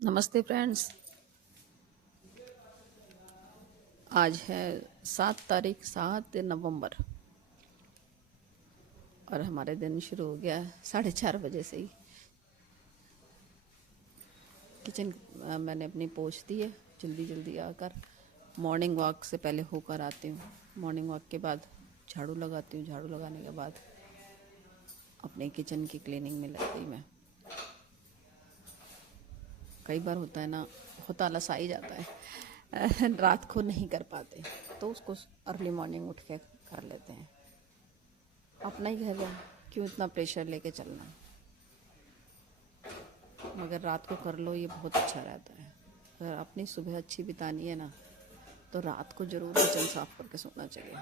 नमस्ते फ्रेंड्स। आज है 7 नवंबर और हमारे दिन शुरू हो गया 4:30 बजे से ही। किचन मैंने अपनी पोंछ दी है। जल्दी जल्दी आकर मॉर्निंग वॉक से पहले होकर आती हूँ। मॉर्निंग वॉक के बाद झाड़ू लगाती हूँ। झाड़ू लगाने के बाद अपने किचन की क्लीनिंग में लगती मैं। कई बार होता है ना, बहुत आलस आ ही जाता है रात को नहीं कर पाते, तो उसको अर्ली मॉर्निंग उठ के कर लेते हैं। अपना ही घर है, क्यों इतना प्रेशर लेके चलना। मगर रात को कर लो, ये बहुत अच्छा रहता है। अगर अपनी सुबह अच्छी बितानी है ना, तो रात को ज़रूर किचन साफ करके सोना चाहिए।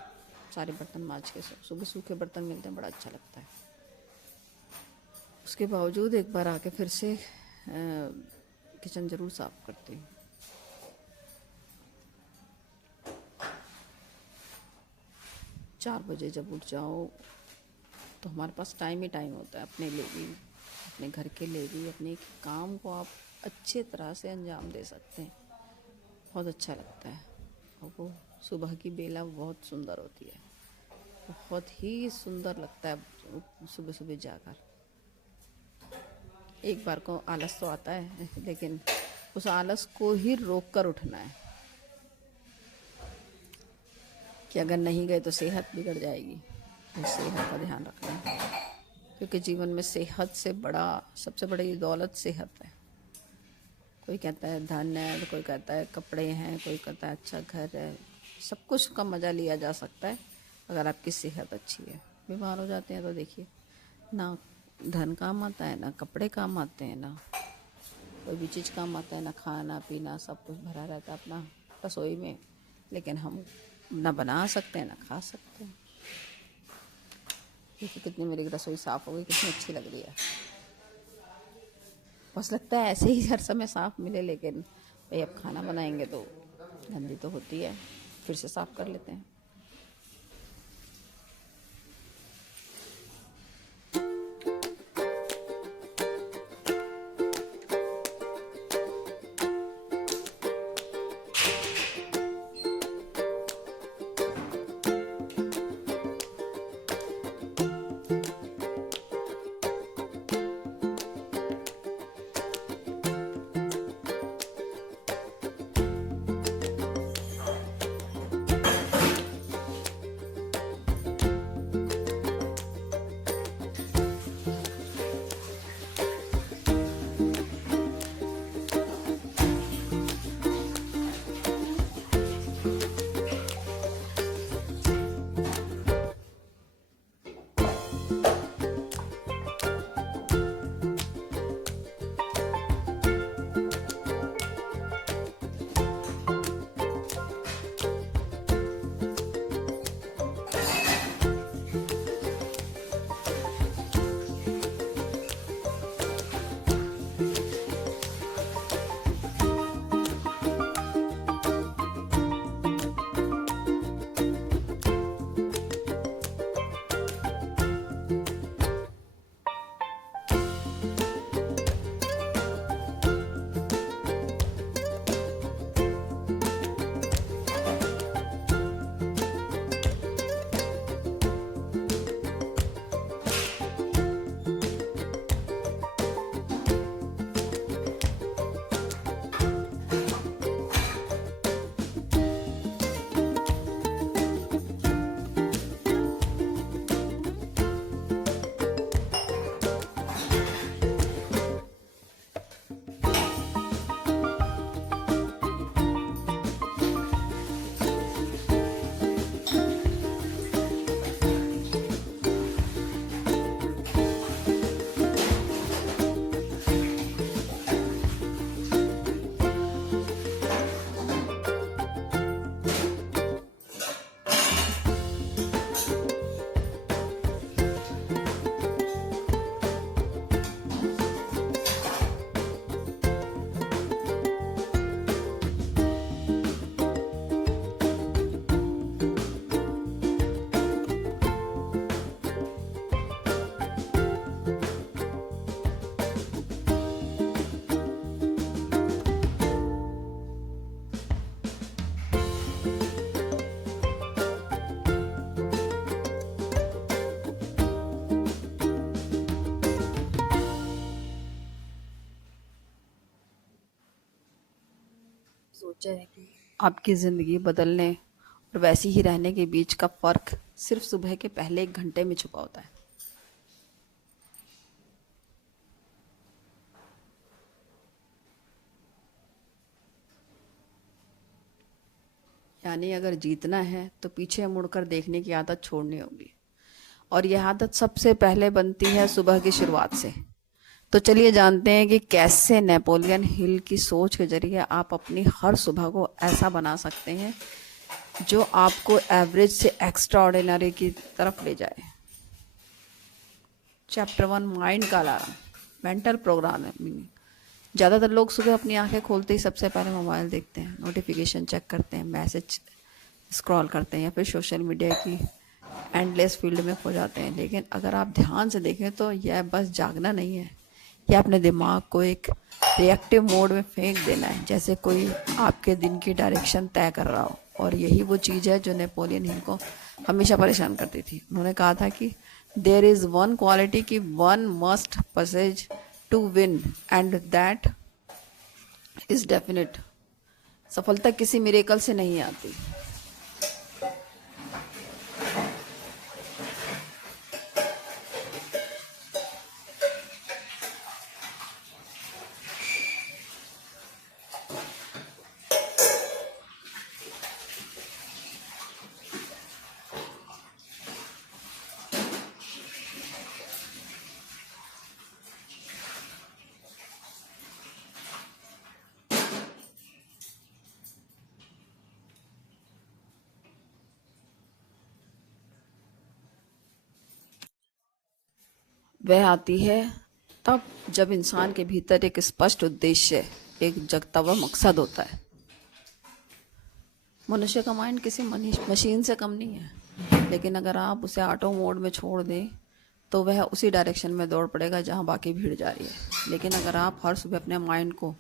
सारे बर्तन मांज के सुबह सूखे बर्तन मिलते हैं, बड़ा अच्छा लगता है। उसके बावजूद एक बार आके फिर से किचन ज़रूर साफ करती हूँ। चार बजे जब उठ जाओ तो हमारे पास टाइम ही टाइम होता है अपने लिए भी, अपने घर के लिए भी। अपने काम को आप अच्छे तरह से अंजाम दे सकते हैं। बहुत अच्छा लगता है। और वो सुबह की बेला बहुत सुंदर होती है। बहुत ही सुंदर लगता है सुबह सुबह जाकर। एक बार को आलस तो आता है, लेकिन उस आलस को ही रोक कर उठना है कि अगर नहीं गए तो सेहत बिगड़ जाएगी। तो सेहत का ध्यान रखना है, क्योंकि जीवन में सेहत से बड़ा, सबसे बड़ी दौलत सेहत है। कोई कहता है धन है, कोई कहता है कपड़े हैं, कोई कहता है अच्छा घर है। सब कुछ का मज़ा लिया जा सकता है अगर आपकी सेहत अच्छी है। बीमार हो जाते हैं तो देखिए, ना धन काम आता है, ना कपड़े काम आते हैं, ना कोई भी चीज़ काम आता है, ना खाना पीना। सब कुछ भरा रहता है अपना रसोई में, लेकिन हम ना बना सकते हैं ना खा सकते हैं। देखिए कितनी मेरी रसोई साफ़ हो गई, कितनी अच्छी लग रही है। बस लगता है ऐसे ही हर समय साफ़ मिले, लेकिन भाई अब खाना बनाएंगे तो गंदी तो होती है, फिर से साफ़ कर लेते हैं। सोचा है कि आपकी ज़िंदगी बदलने और वैसी ही रहने के बीच का फ़र्क सिर्फ सुबह के पहले 1 घंटे में छुपा होता है। यानी अगर जीतना है तो पीछे मुड़कर देखने की आदत छोड़नी होगी, और यह आदत सबसे पहले बनती है सुबह की शुरुआत से। तो चलिए जानते हैं कि कैसे नेपोलियन हिल की सोच के जरिए आप अपनी हर सुबह को ऐसा बना सकते हैं जो आपको एवरेज से एक्स्ट्रा ऑर्डिनरी की तरफ ले जाए। चैप्टर 1, माइंड का अलार्म, मेंटल प्रोग्रामिंग। ज़्यादातर लोग सुबह अपनी आंखें खोलते ही सबसे पहले मोबाइल देखते हैं, नोटिफिकेशन चेक करते हैं, मैसेज स्क्रॉल करते हैं या फिर सोशल मीडिया की एंडलेस फील्ड में खो जाते हैं। लेकिन अगर आप ध्यान से देखें तो यह बस जागना नहीं है, यह अपने दिमाग को एक रिएक्टिव मोड में फेंक देना है, जैसे कोई आपके दिन की डायरेक्शन तय कर रहा हो। और यही वो चीज़ है जो नेपोलियन हिल को हमेशा परेशान करती थी। उन्होंने कहा था कि देयर इज़ वन क्वालिटी की one must possess to win and that is definite. सफलता किसी मिरेकल से नहीं आती। वह आती है तब जब इंसान के भीतर एक स्पष्ट उद्देश्य, एक जगता हुआ मकसद होता है। मनुष्य का माइंड किसी मशीन से कम नहीं है, लेकिन अगर आप उसे ऑटो मोड में छोड़ दें तो वह उसी डायरेक्शन में दौड़ पड़ेगा जहां बाकी भीड़ जा रही है। लेकिन अगर आप हर सुबह अपने माइंड को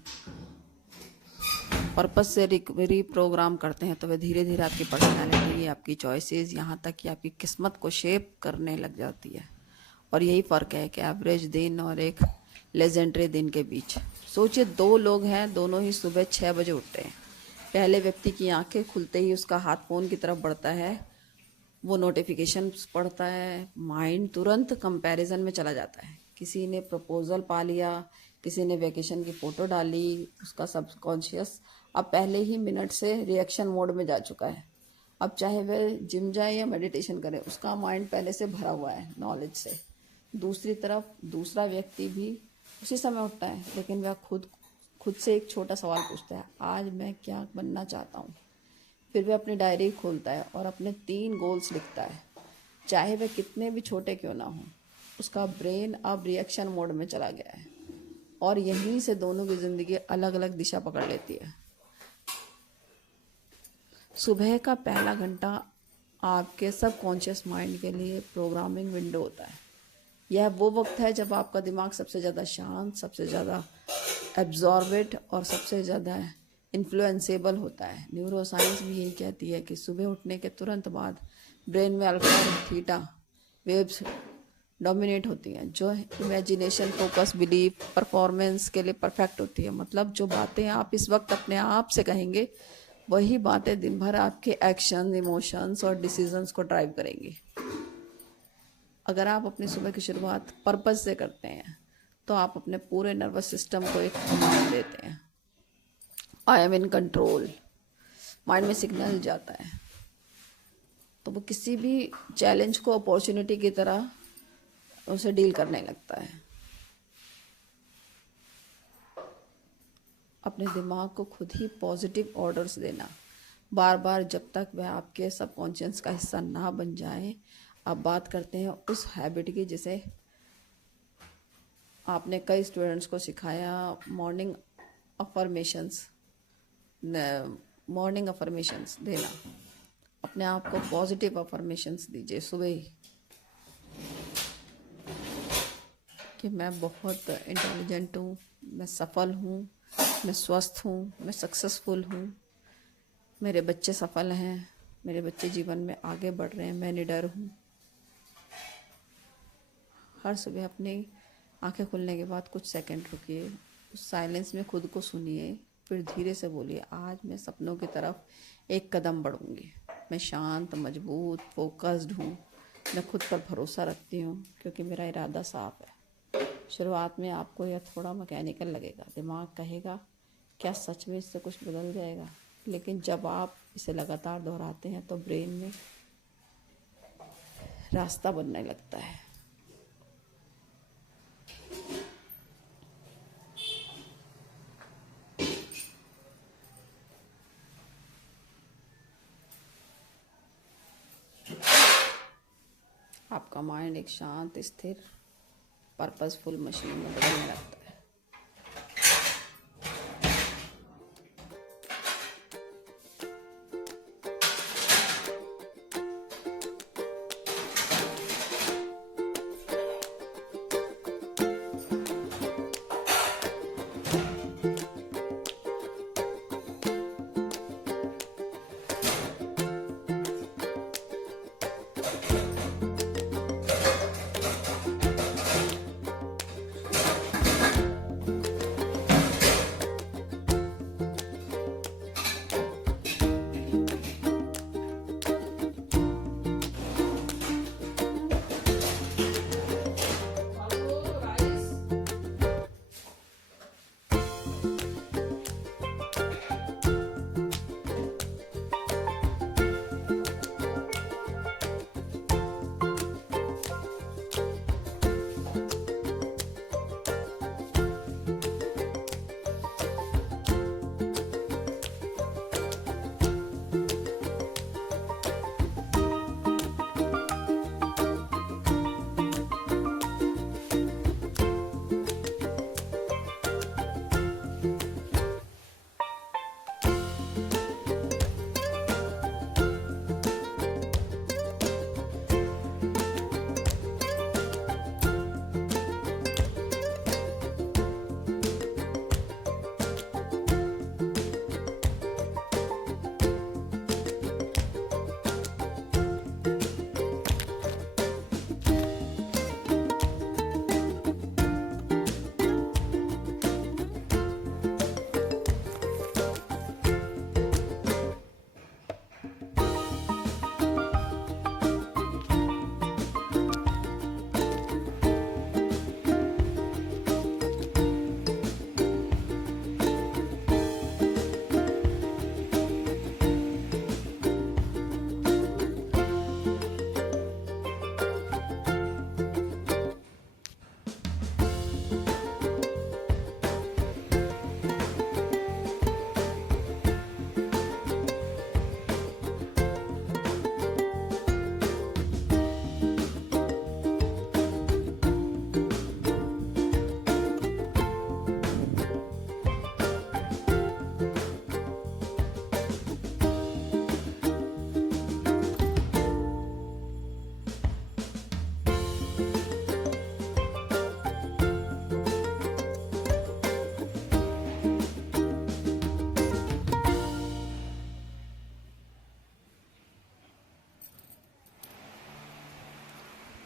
पर्पस से रीप्रोग्राम करते हैं तो वह धीरे धीरे आपकी पर्सनैलिटी, आपकी चॉइसेस, यहाँ तक कि आपकी किस्मत को शेप करने लग जाती है। और यही फ़र्क है कि एवरेज दिन और एक लेजेंडरी दिन के बीच। सोचिए, 2 लोग हैं, दोनों ही सुबह 6 बजे उठते हैं। पहले व्यक्ति की आंखें खुलते ही उसका हाथ फ़ोन की तरफ बढ़ता है, वो नोटिफिकेशन पढ़ता है, माइंड तुरंत कंपैरिजन में चला जाता है। किसी ने प्रपोजल पा लिया, किसी ने वेकेशन की फ़ोटो डाली, उसका सबकॉन्शियस अब पहले ही मिनट से रिएक्शन मोड में जा चुका है। अब चाहे वह जिम जाए या मेडिटेशन करे, उसका माइंड पहले से भरा हुआ है नॉलेज से। दूसरी तरफ दूसरा व्यक्ति भी उसी समय उठता है, लेकिन वह खुद से एक छोटा सवाल पूछता है, आज मैं क्या बनना चाहता हूँ। फिर वह अपनी डायरी खोलता है और अपने 3 गोल्स लिखता है, चाहे वह कितने भी छोटे क्यों ना हो। उसका ब्रेन अब रिएक्शन मोड में चला गया है, और यहीं से दोनों की ज़िंदगी अलग अलग दिशा पकड़ लेती है। सुबह का पहला घंटा आपके सबकॉन्शियस माइंड के लिए प्रोग्रामिंग विंडो होता है। यह वो वक्त है जब आपका दिमाग सबसे ज़्यादा शांत, सबसे ज़्यादा एब्जॉर्बेट और सबसे ज़्यादा इन्फ्लुएंसेबल होता है। न्यूरो साइंस भी यही कहती है कि सुबह उठने के तुरंत बाद ब्रेन में अल्फा और थीटा वेव्स डोमिनेट होती हैं, जो इमेजिनेशन, फोकस, बिलीफ, परफॉर्मेंस के लिए परफेक्ट होती है। मतलब जो बातें आप इस वक्त अपने आप से कहेंगे, वही बातें दिन भर आपके एक्शन, इमोशंस और डिसीजंस को ड्राइव करेंगी। अगर आप अपनी सुबह की शुरुआत पर्पस से करते हैं तो आप अपने पूरे नर्वस सिस्टम को एक कमांड देते हैं, I am in control. Mind में सिग्नल जाता है, तो वो किसी भी चैलेंज को अपॉर्चुनिटी की तरह उसे डील करने लगता है। अपने दिमाग को खुद ही पॉजिटिव ऑर्डर्स देना बार बार, जब तक वह आपके सबकॉन्शियस का हिस्सा ना बन जाए। आप बात करते हैं उस हैबिट की जिसे आपने कई स्टूडेंट्स को सिखाया, मॉर्निंग अफर्मेशंस। मॉर्निंग अफर्मेशंस देना, अपने आप को पॉजिटिव अफर्मेशंस दीजिए सुबह ही, कि मैं बहुत इंटेलिजेंट हूँ, मैं सफल हूँ, मैं स्वस्थ हूँ, मैं सक्सेसफुल हूँ, मेरे बच्चे सफल हैं, मेरे बच्चे जीवन में आगे बढ़ रहे हैं, मैं निडर हूँ। हर सुबह अपनी आंखें खुलने के बाद कुछ सेकंड रुकिए, उस साइलेंस में खुद को सुनिए फिर धीरे से बोलिए, आज मैं सपनों की तरफ एक कदम बढ़ूंगी। मैं शांत, मजबूत, फोकस्ड हूँ। मैं खुद पर भरोसा रखती हूँ क्योंकि मेरा इरादा साफ है। शुरुआत में आपको यह थोड़ा मैकेनिकल लगेगा। दिमाग कहेगा क्या सच में इससे कुछ बदल जाएगा? लेकिन जब आप इसे लगातार दोहराते हैं तो ब्रेन में रास्ता बनने लगता है। आपका माइंड एक शांत, स्थिर, पर्पसफुल मशीन में बदलने लगता है।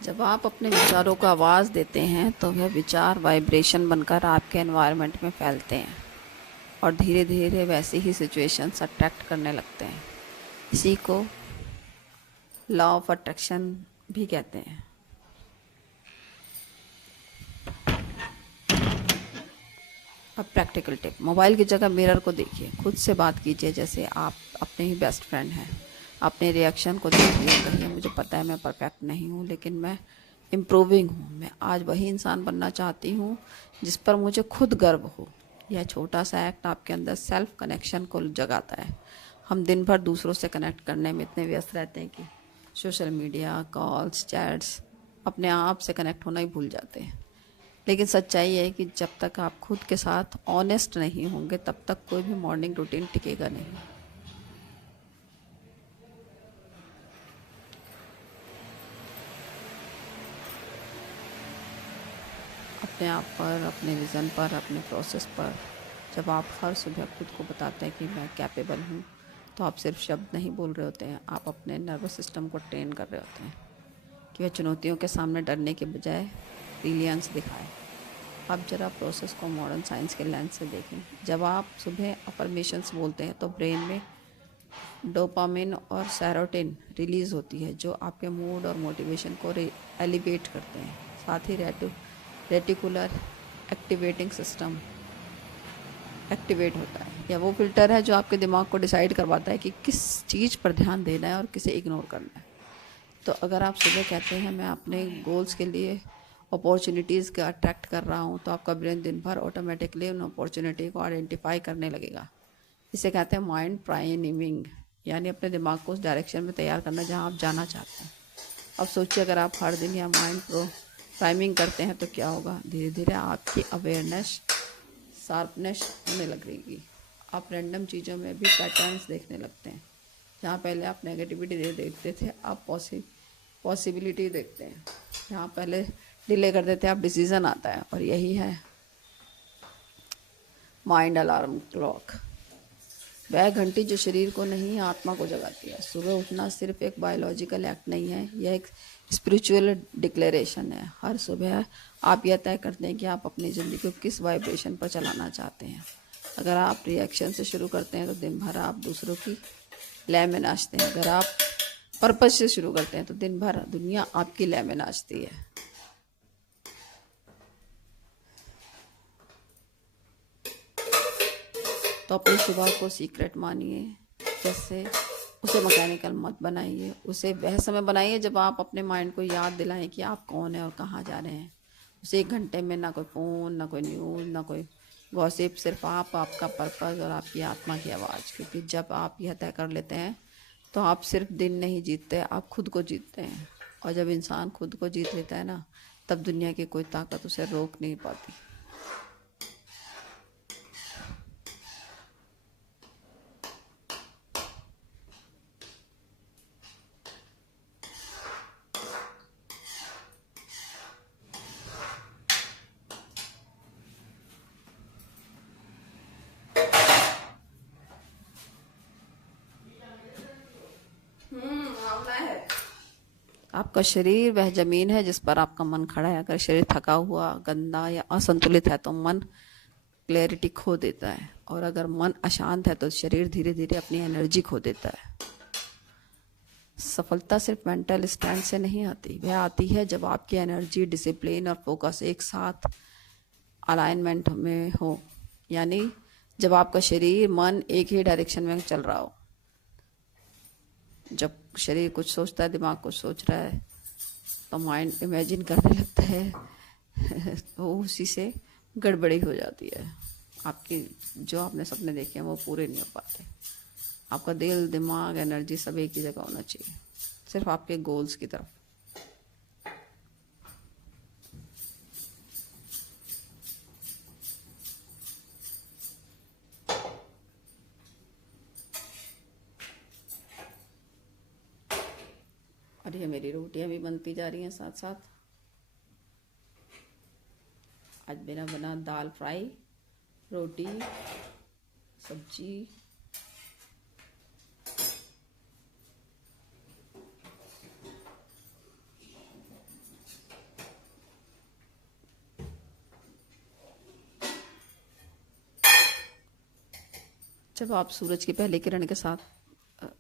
जब आप अपने विचारों को आवाज़ देते हैं तो वह विचार वाइब्रेशन बनकर आपके एनवायरनमेंट में फैलते हैं और धीरे धीरे वैसी ही सिचुएशंस अट्रैक्ट करने लगते हैं। इसी को लॉ ऑफ अट्रैक्शन भी कहते हैं। अब प्रैक्टिकल टिप, मोबाइल की जगह मिरर को देखिए। खुद से बात कीजिए जैसे आप अपने ही बेस्ट फ्रेंड हैं। अपने रिएक्शन को देखिए, कहिए मुझे पता है मैं परफेक्ट नहीं हूँ लेकिन मैं इम्प्रूविंग हूँ। मैं आज वही इंसान बनना चाहती हूँ जिस पर मुझे खुद गर्व हो। यह छोटा सा एक्ट आपके अंदर सेल्फ कनेक्शन को जगाता है। हम दिन भर दूसरों से कनेक्ट करने में इतने व्यस्त रहते हैं कि सोशल मीडिया, कॉल्स, चैट्स, अपने आप से कनेक्ट होना ही भूल जाते हैं। लेकिन सच्चाई है कि जब तक आप खुद के साथ ऑनेस्ट नहीं होंगे तब तक कोई भी मॉर्निंग रूटीन टिकेगा नहीं। अपने आप पर, अपने विज़न पर, अपने प्रोसेस पर जब आप हर सुबह खुद को बताते हैं कि मैं कैपेबल हूँ, तो आप सिर्फ शब्द नहीं बोल रहे होते हैं, आप अपने नर्वस सिस्टम को ट्रेन कर रहे होते हैं कि वह चुनौतियों के सामने डरने के बजाय रिलियंस दिखाए। आप जरा प्रोसेस को मॉडर्न साइंस के लेंस से देखें। जब आप सुबह अफर्मेशंस बोलते हैं तो ब्रेन में डोपामिन और सेरोटिन रिलीज़ होती है, जो आपके मूड और मोटिवेशन को एलिवेट करते हैं। साथ ही रेटिकुलर एक्टिवेटिंग सिस्टम एक्टिवेट होता है, या वो फिल्टर है जो आपके दिमाग को डिसाइड करवाता है कि किस चीज़ पर ध्यान देना है और किसे इग्नोर करना है। तो अगर आप सुबह कहते हैं मैं अपने गोल्स के लिए अपॉर्चुनिटीज़ का अट्रैक्ट कर रहा हूँ, तो आपका ब्रेन दिन भर ऑटोमेटिकली उन अपॉर्चुनिटी को आइडेंटिफाई करने लगेगा। इसे कहते हैं माइंड प्राइमिंग, यानी अपने दिमाग को उस डायरेक्शन में तैयार करना जहाँ आप जाना चाहते हैं। अब सोचिए, अगर आप हर दिन या माइंड प्राइमिंग करते हैं तो क्या होगा? धीरे धीरे आपकी अवेयरनेस शार्पनेस होने लगेगी। आप रैंडम चीज़ों में भी पैटर्न्स देखने लगते हैं। जहाँ पहले आप नेगेटिविटी देखते थे, आप पॉसिबिलिटी देखते हैं। जहाँ पहले डिले करते थे, आप डिसीज़न आता है। और यही है माइंड अलार्म क्लॉक, वह घंटी जो शरीर को नहीं आत्मा को जगाती है। सुबह उठना सिर्फ एक बायोलॉजिकल एक्ट नहीं है, यह एक स्पिरिचुअल डिक्लेरेशन है। हर सुबह आप यह तय करते हैं कि आप अपनी ज़िंदगी को किस वाइब्रेशन पर चलाना चाहते हैं। अगर आप रिएक्शन से शुरू करते हैं तो दिन भर आप दूसरों की लय में नाचते हैं। अगर आप पर्पस से शुरू करते हैं तो दिन भर दुनिया आपकी लय में नाचती है। तो अपनी सुबह को सीक्रेट मानिए, जैसे उसे मैकेनिकल मत बनाइए। उसे वह समय बनाइए जब आप अपने माइंड को याद दिलाएं कि आप कौन हैं और कहाँ जा रहे हैं। उसे 1 घंटे में ना कोई फ़ोन, ना कोई न्यूज़, ना कोई गॉसिप, सिर्फ आप, आपका पर्पस और आपकी आत्मा की आवाज़। क्योंकि जब आप यह तय कर लेते हैं तो आप सिर्फ दिन नहीं जीतते, आप खुद को जीतते हैं। और जब इंसान खुद को जीत लेता है ना, तब दुनिया की कोई ताकत उसे रोक नहीं पाती। आपका शरीर वह जमीन है जिस पर आपका मन खड़ा है। अगर शरीर थका हुआ, गंदा या असंतुलित है तो मन क्लैरिटी खो देता है, और अगर मन अशांत है तो शरीर धीरे धीरे अपनी एनर्जी खो देता है। सफलता सिर्फ मेंटल स्टैंड से नहीं आती, वह आती है जब आपकी एनर्जी, डिसिप्लिन और फोकस एक साथ अलाइनमेंट में हो। यानी जब आपका शरीर, मन एक ही डायरेक्शन में चल रहा हो। जब शरीर कुछ सोचता है, दिमाग कुछ सोच रहा है, तो माइंड इमेजिन करने लगता है तो उसी से गड़बड़ी हो जाती है। आपकी जो आपने सपने देखे हैं वो पूरे नहीं हो पाते। आपका दिल, दिमाग, एनर्जी सब एक ही जगह होना चाहिए, सिर्फ आपके गोल्स की तरफ। और ये मेरी रोटियां भी बनती जा रही हैं साथ साथ। आज मेरा बना दाल फ्राई, रोटी, सब्जी। जब आप सूरज की पहली किरण के साथ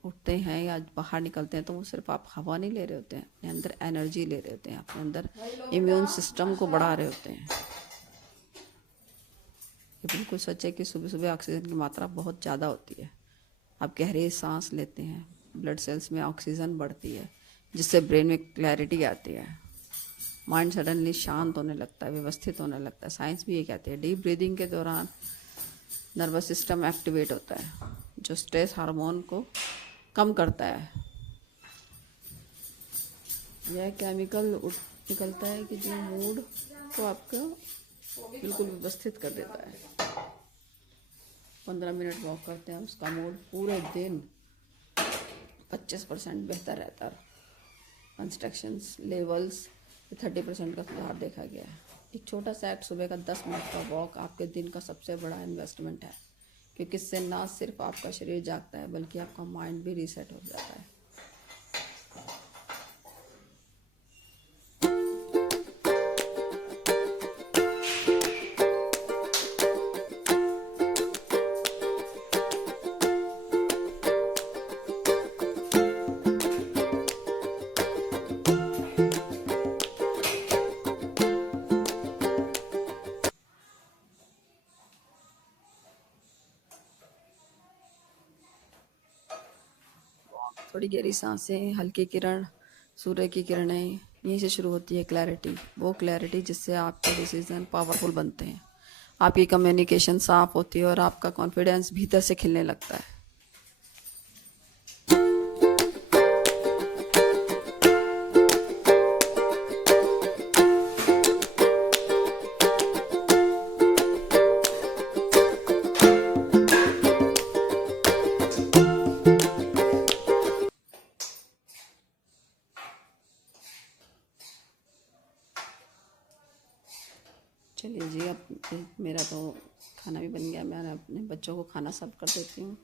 उठते हैं या बाहर निकलते हैं तो वो सिर्फ आप हवा नहीं ले रहे होते हैं, अपने अंदर एनर्जी ले रहे होते हैं, अपने अंदर इम्यून सिस्टम को बढ़ा रहे होते हैं। ये बिल्कुल सच है कि सुबह सुबह ऑक्सीजन की मात्रा बहुत ज़्यादा होती है। आप गहरे सांस लेते हैं, ब्लड सेल्स में ऑक्सीजन बढ़ती है, जिससे ब्रेन में क्लैरिटी आती है। माइंड सडनली शांत होने लगता है, व्यवस्थित होने लगता है। साइंस भी ये कहती है, डीप ब्रीदिंग के दौरान नर्वस सिस्टम एक्टिवेट होता है, जो स्ट्रेस हार्मोन को कम करता है। यह केमिकल निकलता है कि जो मूड को आपका बिल्कुल व्यवस्थित कर देता है। 15 मिनट वॉक करते हैं, उसका मूड पूरे दिन 25% बेहतर रहता है। कंस्ट्रक्शंस लेवल्स 30% का सुधार देखा गया है। एक छोटा सा एक्ट, सुबह का 10 मिनट का वॉक, आपके दिन का सबसे बड़ा इन्वेस्टमेंट है, क्योंकि इससे ना सिर्फ आपका शरीर जागता है बल्कि आपका माइंड भी रीसेट हो जाता है। थोड़ी गहरी सांसें, हल्की किरण, सूर्य की किरणें, यहीं से शुरू होती है क्लैरिटी। वो क्लैरिटी जिससे आपके डिसीजन पावरफुल बनते हैं, आपकी कम्युनिकेशन साफ होती है और आपका कॉन्फिडेंस भीतर से खिलने लगता है। चलिए जी, अब मेरा तो खाना भी बन गया, मैं अपने बच्चों को खाना सर्व कर देती हूँ।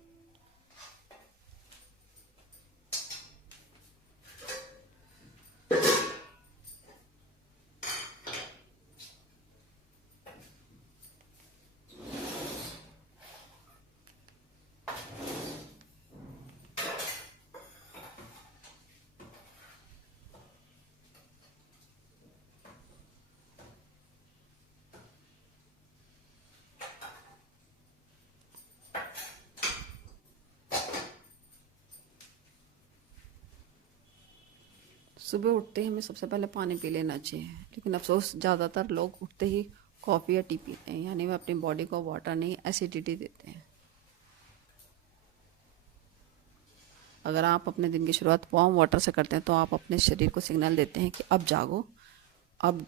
सुबह उठते ही हमें सबसे पहले पानी पी लेना चाहिए, लेकिन अफसोस ज़्यादातर लोग उठते ही कॉफ़ी या टी पीते हैं, यानी वे अपनी बॉडी को वाटर नहीं एसिडिटी देते हैं। अगर आप अपने दिन की शुरुआत वार्म वाटर से करते हैं तो आप अपने शरीर को सिग्नल देते हैं कि अब जागो, अब